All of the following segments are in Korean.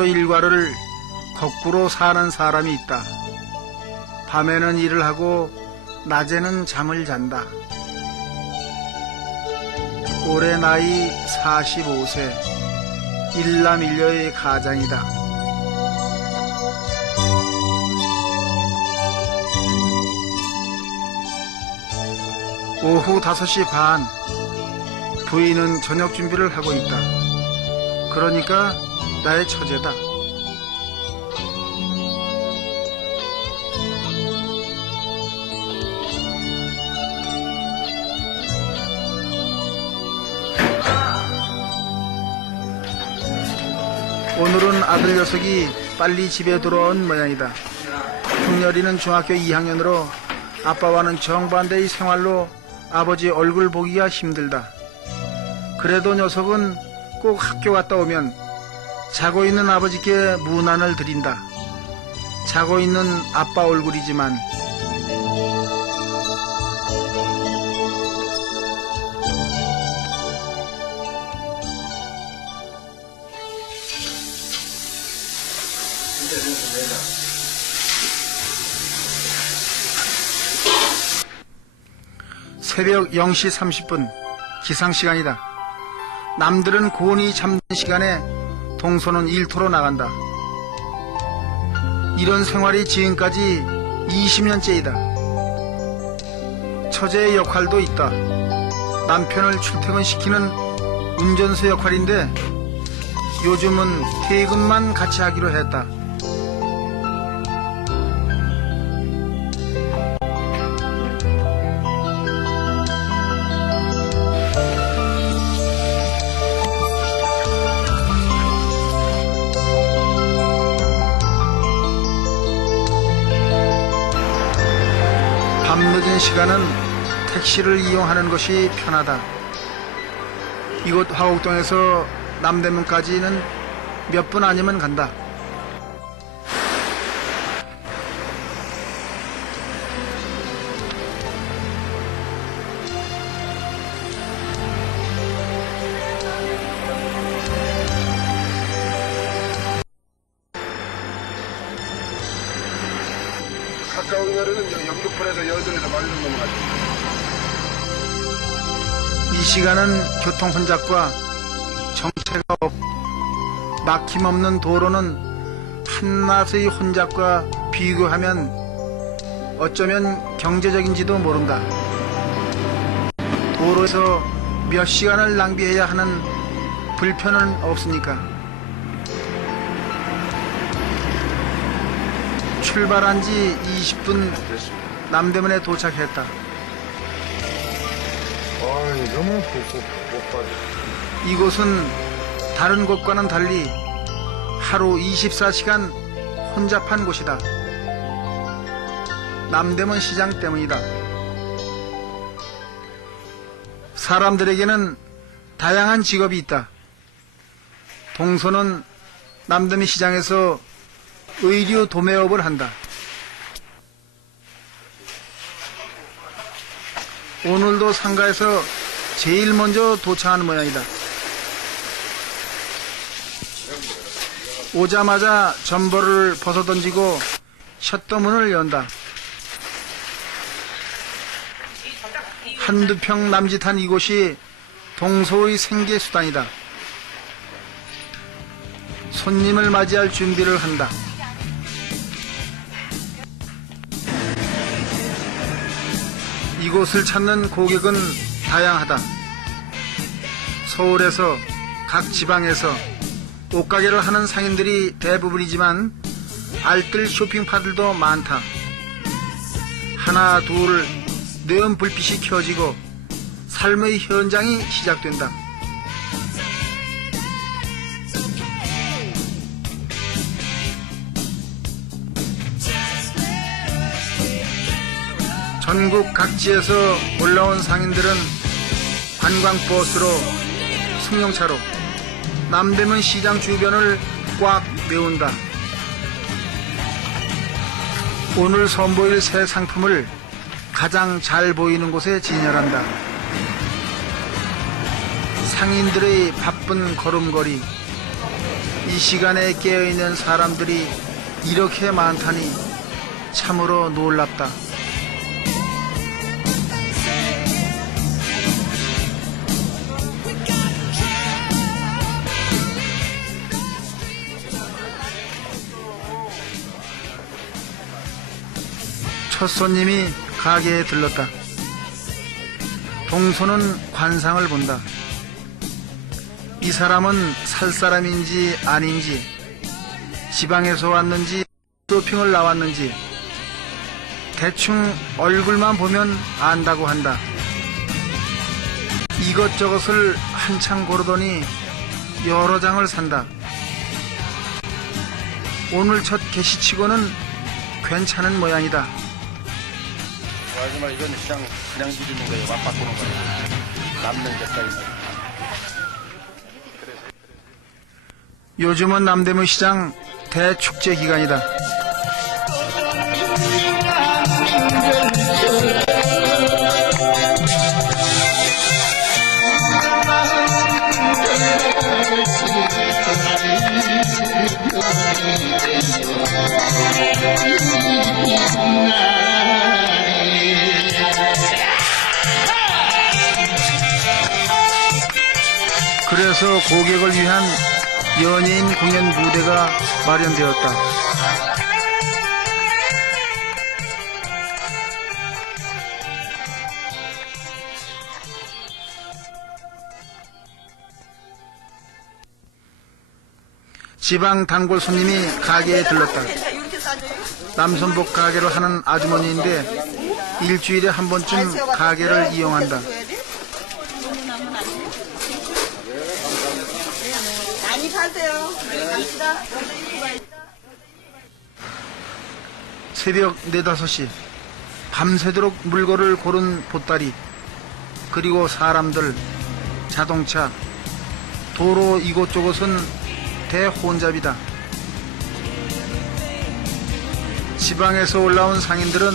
하루 일과를 거꾸로 사는 사람이 있다. 밤에는 일을 하고 낮에는 잠을 잔다. 올해 나이 45세, 일남일녀의 가장이다. 오후 5시 반, 부인은 저녁 준비를 하고 있다. 그러니까 나의 처제다. 오늘은 아들 녀석이 빨리 집에 돌아온 모양이다. 흉렬이는 중학교 2학년으로 아빠와는 정반대의 생활로 아버지 얼굴 보기가 힘들다. 그래도 녀석은 꼭 학교 갔다 오면 자고 있는 아버지께 문안을 드린다. 자고 있는 아빠 얼굴이지만 새벽 0시 30분 기상 시간이다. 남들은 곤히 잠든 시간에 동서는 일터로 나간다. 이런 생활이 지금까지 20년째이다. 처제의 역할도 있다. 남편을 출퇴근시키는 운전수 역할인데 요즘은 퇴근만 같이 하기로 했다. 밤늦은 시간은 택시를 이용하는 것이 편하다. 이곳 화곡동에서 남대문까지는 몇 분 아니면 간다. 영등포에서 여전에서 많이 넘어가죠. 이 시간은 교통 혼잡과 정체가 없, 막힘없는 도로는 한낮의 혼잡과 비교하면 어쩌면 경제적인지도 모른다. 도로에서 몇 시간을 낭비해야 하는 불편은 없으니까. 출발한 지 20분 됐습니다. 남대문에 도착했다. 아이, 너무 못, 못 빠져. 이곳은 다른 곳과는 달리 하루 24시간 혼잡한 곳이다. 남대문 시장 때문이다. 사람들에게는 다양한 직업이 있다. 동서는 남대문 시장에서 의류 도매업을 한다. 오늘도 상가에서 제일 먼저 도착하는 모양이다. 오자마자 점벌을 벗어던지고 셔터 문을 연다. 한두 평 남짓한 이곳이 동서의 생계수단이다. 손님을 맞이할 준비를 한다. 이곳을 찾는 고객은 다양하다. 서울에서 각 지방에서 옷가게를 하는 상인들이 대부분이지만 알뜰 쇼핑파들도 많다. 하나 둘 네온 불빛이 켜지고 삶의 현장이 시작된다. 전국 각지에서 올라온 상인들은 관광버스로 승용차로 남대문 시장 주변을 꽉 메운다. 오늘 선보일 새 상품을 가장 잘 보이는 곳에 진열한다. 상인들의 바쁜 걸음걸이, 이 시간에 깨어있는 사람들이 이렇게 많다니 참으로 놀랍다. 첫 손님이 가게에 들렀다. 동서는 관상을 본다. 이 사람은 살 사람인지 아닌지, 지방에서 왔는지, 쇼핑을 나왔는지, 대충 얼굴만 보면 안다고 한다. 이것저것을 한창 고르더니 여러 장을 산다. 오늘 첫 게시치고는 괜찮은 모양이다. 하지만 이건 그냥 그냥 드리는 거예요. 맛 바꾸는 거예요. 남는 게까지. 요즘은 남대문 시장 대축제 기간이다. 그래서 고객을 위한 연예인 공연 무대가 마련되었다. 지방 단골 손님이 가게에 들렀다. 남선복 가게를 하는 아주머니인데 일주일에 한 번쯤 가게를 이용한다. 많이 파세요. 갑시다. 새벽 4, 5시 밤새도록 물건을 고른 보따리 그리고 사람들 자동차 도로 이곳저곳은 대혼잡이다 지방에서 올라온 상인들은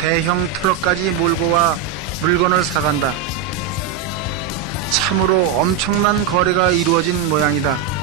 대형 트럭까지 몰고 와 물건을 사간다 참으로 엄청난 거래가 이루어진 모양이다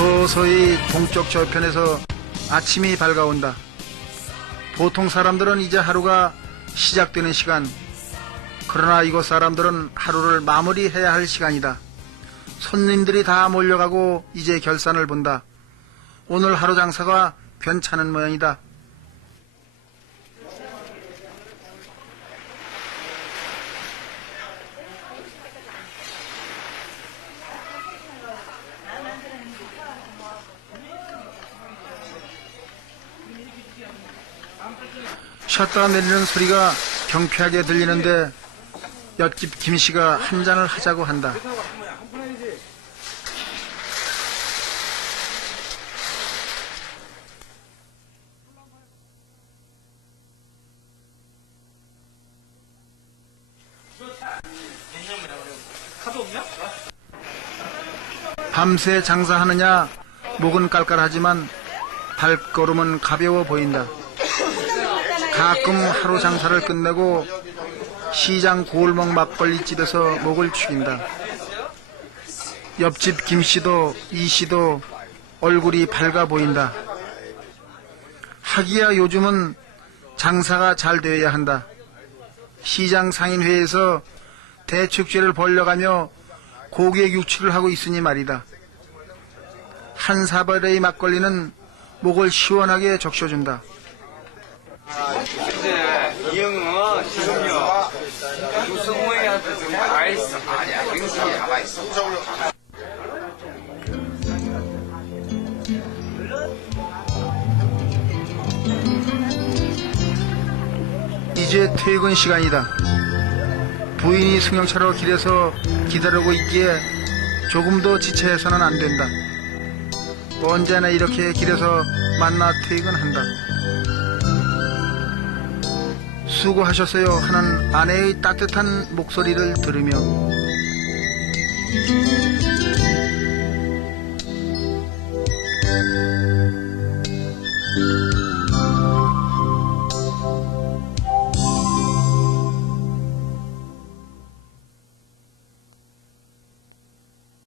서서히 동쪽 저편에서 아침이 밝아온다. 보통 사람들은 이제 하루가 시작되는 시간. 그러나 이곳 사람들은 하루를 마무리해야 할 시간이다. 손님들이 다 몰려가고 이제 결산을 본다. 오늘 하루 장사가 괜찮은 모양이다. 쉬었다가 내리는 소리가 경쾌하게 들리는데 옆집 김 씨가 한 잔을 하자고 한다. 밤새 장사하느냐 목은 깔깔하지만 발걸음은 가벼워 보인다. 가끔 하루 장사를 끝내고 시장 골목 막걸리집에서 목을 축인다. 옆집 김 씨도 이 씨도 얼굴이 밝아 보인다. 하기야 요즘은 장사가 잘 되어야 한다. 시장 상인회에서 대축제를 벌려가며 고객 유치를 하고 있으니 말이다. 한 사발의 막걸리는 목을 시원하게 적셔준다. 이 형은 지금요 유승모이한테 지금 나가 있어 아니야 경찰이 나가 있어 이제 퇴근 시간이다. 부인이 승용차로 길에서 기다리고 있기에 조금도 지체해서는 안 된다. 언제나 이렇게 길에서 만나 퇴근한다. 수고하셨어요. 하는 아내의 따뜻한 목소리를 들으며